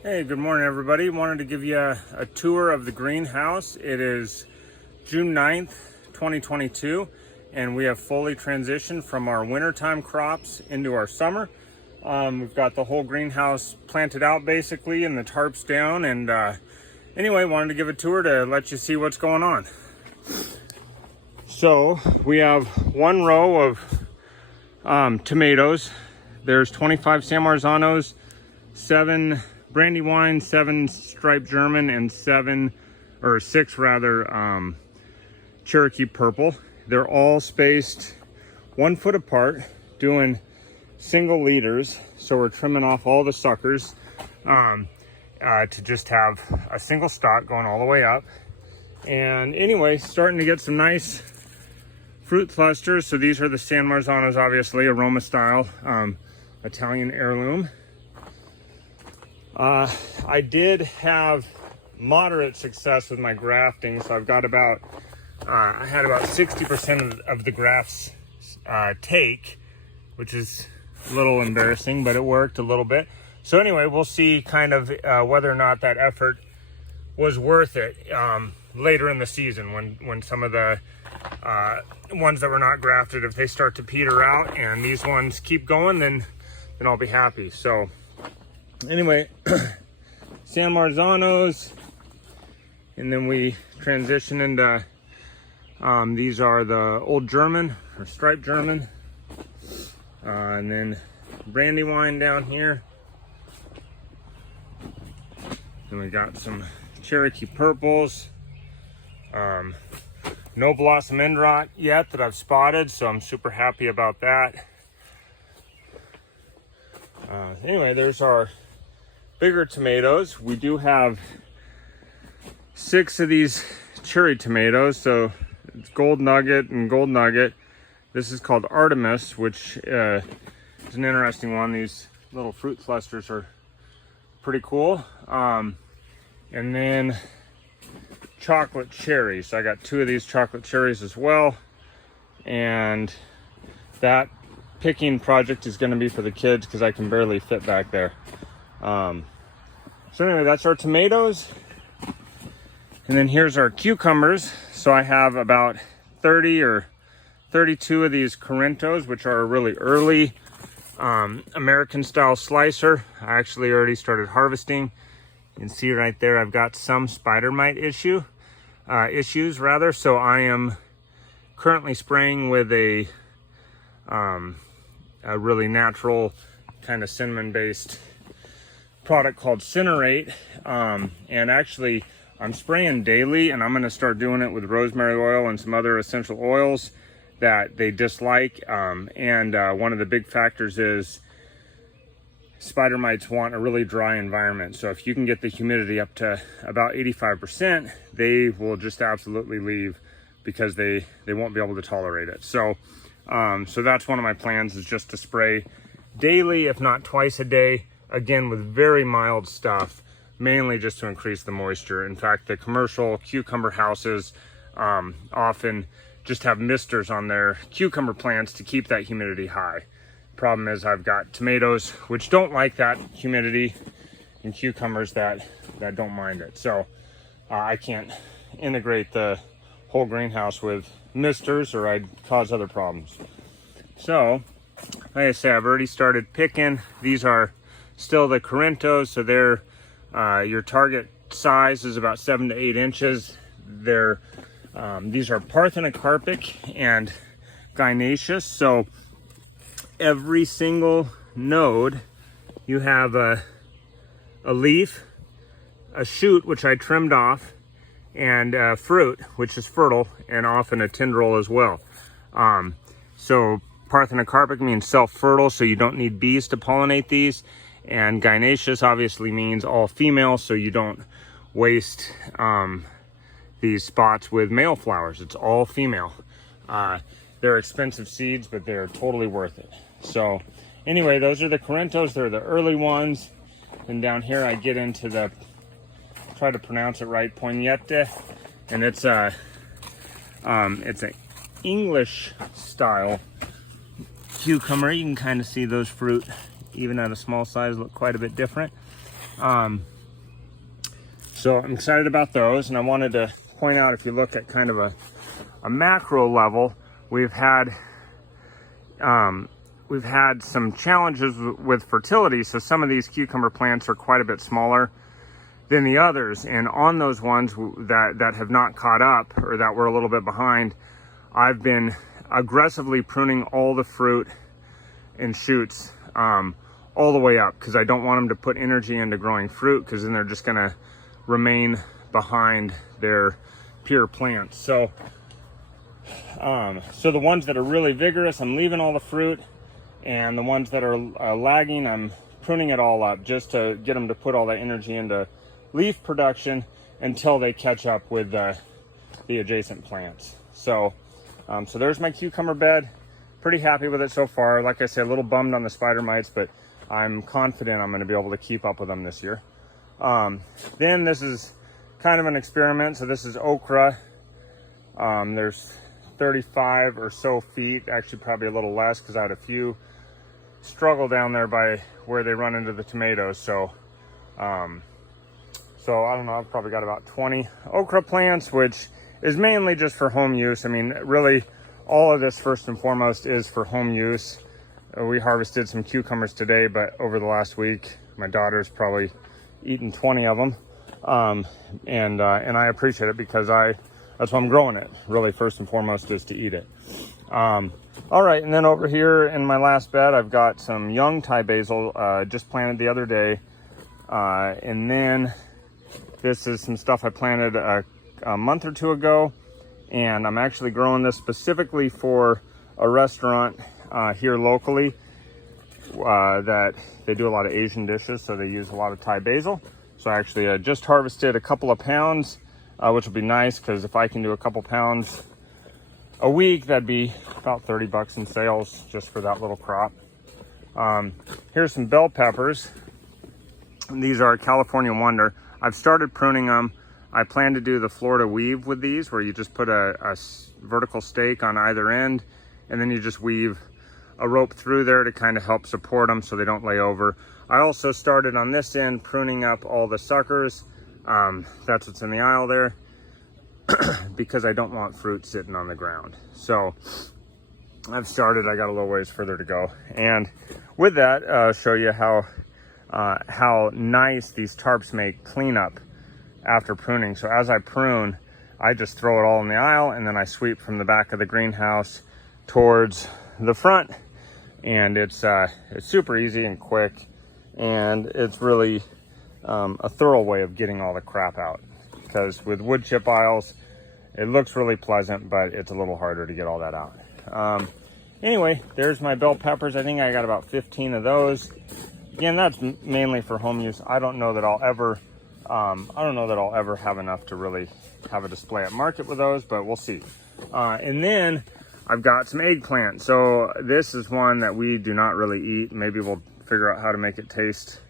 Hey, good morning everybody. Wanted to give you a tour of the greenhouse. It is June 9th, 2022, and we have fully transitioned from our wintertime crops into our summer. We've got the whole greenhouse planted out basically and the tarps down, and anyway, wanted to give a tour to let you see what's going on. So we have one row of tomatoes. There's 25 San Marzanos, 7 Brandywine, 7 striped German, and 6 Cherokee purple. They're all spaced 1 foot apart, doing single leaders. So we're trimming off all the suckers to just have a single stalk going all the way up. And anyway, starting to get some nice fruit clusters. So these are the San Marzanos, obviously, aroma style, Italian heirloom. I did have moderate success with my grafting, so I've got about, I had about 60% of the grafts take, which is a little embarrassing, but it worked a little bit. So anyway, we'll see kind of whether or not that effort was worth it later in the season when some of the ones that were not grafted, if they start to peter out and these ones keep going, then I'll be happy. So anyway, San Marzanos, and then we transition into these are the old German or striped German, and then Brandywine down here. Then we got some Cherokee purples. No blossom end rot yet that I've spotted, so I'm super happy about that. Anyway, there's our bigger tomatoes. We do have 6 of these cherry tomatoes, so it's Gold Nugget and Gold Nugget. This is called Artemis, which is an interesting one. These little fruit clusters are pretty cool. And then chocolate cherries. So I got 2 of these chocolate cherries as well, and that picking project is going to be for the kids because I can barely fit back there. So anyway, that's our tomatoes. And then here's our cucumbers. So I have about 30 or 32 of these Corinthos, which are a really early American style slicer. I actually already started harvesting. You can see right there I've got some spider mite issues. So I am currently spraying with a really natural kind of cinnamon based product called Cinerate, and actually I'm spraying daily, and I'm going to start doing it with rosemary oil and some other essential oils that they dislike, and one of the big factors is spider mites want a really dry environment. So if you can get the humidity up to about 85%, they will just absolutely leave because they won't be able to tolerate it. So so that's one of my plans, is just to spray daily, if not twice a day, again with very mild stuff, mainly just to increase the moisture. In fact, the commercial cucumber houses often just have misters on their cucumber plants to keep that humidity high. Problem is, I've got tomatoes which don't like that humidity, and cucumbers that don't mind it. So I can't integrate the whole greenhouse with misters, or I'd cause other problems. So like I say, I've already started picking. These are still the Corinthos, so they're your target size is about 7 to 8 inches. They're these are parthenocarpic and gynaeceous. So every single node you have a leaf, a shoot which I trimmed off, and fruit which is fertile, and often a tendril as well. So parthenocarpic means self-fertile, so you don't need bees to pollinate these, and gynaeceous obviously means all female, so you don't waste these spots with male flowers. It's all female. They're expensive seeds, but they're totally worth it. So anyway, those are the Corinthos. They're the early ones. And down here I get into the, try to pronounce it right, Poignette, and it's an English style cucumber. You can kind of see those fruit, even at a small size, look quite a bit different. So I'm excited about those, and I wanted to point out, if you look at kind of a macro level, we've had some challenges with fertility. So some of these cucumber plants are quite a bit smaller than the others, and on those ones that have not caught up, or that were a little bit behind, I've been aggressively pruning all the fruit and shoots all the way up, because I don't want them to put energy into growing fruit, because then they're just going to remain behind their pure plants. So so the ones that are really vigorous, I'm leaving all the fruit, and the ones that are lagging, I'm pruning it all up, just to get them to put all that energy into leaf production until they catch up with the adjacent plants. So so there's my cucumber bed. Pretty happy with it so far. Like I said, a little bummed on the spider mites, but I'm confident I'm going to be able to keep up with them this year. Then this is kind of an experiment. So this is okra. There's 35 or so feet, actually probably a little less, because I had a few struggle down there by where they run into the tomatoes. So so I don't know, I've probably got about 20 okra plants, which is mainly just for home use. I mean, really, all of this first and foremost is for home use. We harvested some cucumbers today, but over the last week, my daughter's probably eaten 20 of them. And I appreciate it, because that's why I'm growing it. Really, first and foremost is to eat it. All right, and then over here in my last bed, I've got some young Thai basil, just planted the other day. And then this is some stuff I planted a month or two ago, and I'm actually growing this specifically for a restaurant here locally that they do a lot of Asian dishes, so they use a lot of Thai basil. So I actually just harvested a couple of pounds, which will be nice, because if I can do a couple pounds a week, that'd be about 30 bucks in sales just for that little crop. Here's some bell peppers. These are California Wonder. I've started pruning them. I plan to do the Florida weave with these, where you just put a vertical stake on either end, and then you just weave a rope through there to kind of help support them so they don't lay over. I also started on this end pruning up all the suckers. That's what's in the aisle there, because I don't want fruit sitting on the ground. So I've started, I got a little ways further to go. And with that, show you how nice these tarps make cleanup after pruning. So as I prune, I just throw it all in the aisle, and then I sweep from the back of the greenhouse towards the front. And it's super easy and quick, and it's really a thorough way of getting all the crap out, because with wood chip aisles, it looks really pleasant, but it's a little harder to get all that out. Anyway, there's my bell peppers. I think I got about 15 of those. Again, that's mainly for home use. I don't know that I'll ever have enough to really have a display at market with those, but we'll see. And then I've got some eggplant. So this is one that we do not really eat. Maybe we'll figure out how to make it taste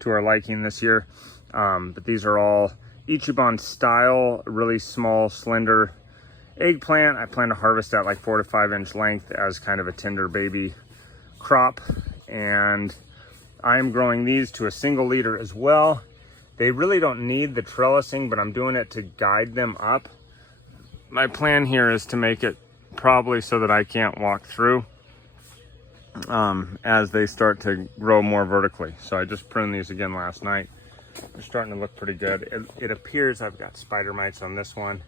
to our liking this year. But these are all Ichiban style, really small, slender eggplant. I plan to harvest at like 4 to 5 inch length as kind of a tender baby crop. And I'm growing these to a single liter as well. They really don't need the trellising, but I'm doing it to guide them up. My plan here is to make it probably so that I can't walk through as they start to grow more vertically. So I just pruned these again last night. They're starting to look pretty good. It appears I've got spider mites on this one.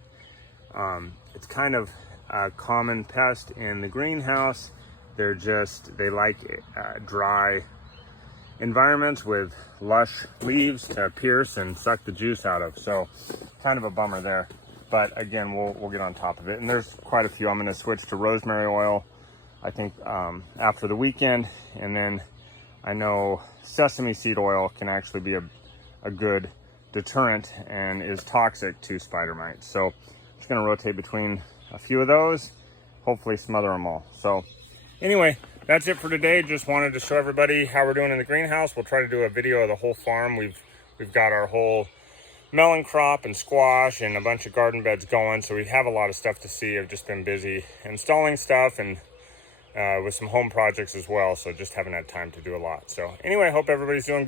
It's kind of a common pest in the greenhouse. They like dry environments with lush leaves to pierce and suck the juice out of. So kind of a bummer there. But again, we'll get on top of it. And there's quite a few. I'm going to switch to rosemary oil, I think, after the weekend. And then I know sesame seed oil can actually be a good deterrent and is toxic to spider mites. So I'm just going to rotate between a few of those, hopefully smother them all. So anyway, that's it for today. Just wanted to show everybody how we're doing in the greenhouse. We'll try to do a video of the whole farm. We've got our whole melon crop and squash and a bunch of garden beds going, so we have a lot of stuff to see. I've just been busy installing stuff and with some home projects as well, so just haven't had time to do a lot. So anyway, I hope everybody's doing good.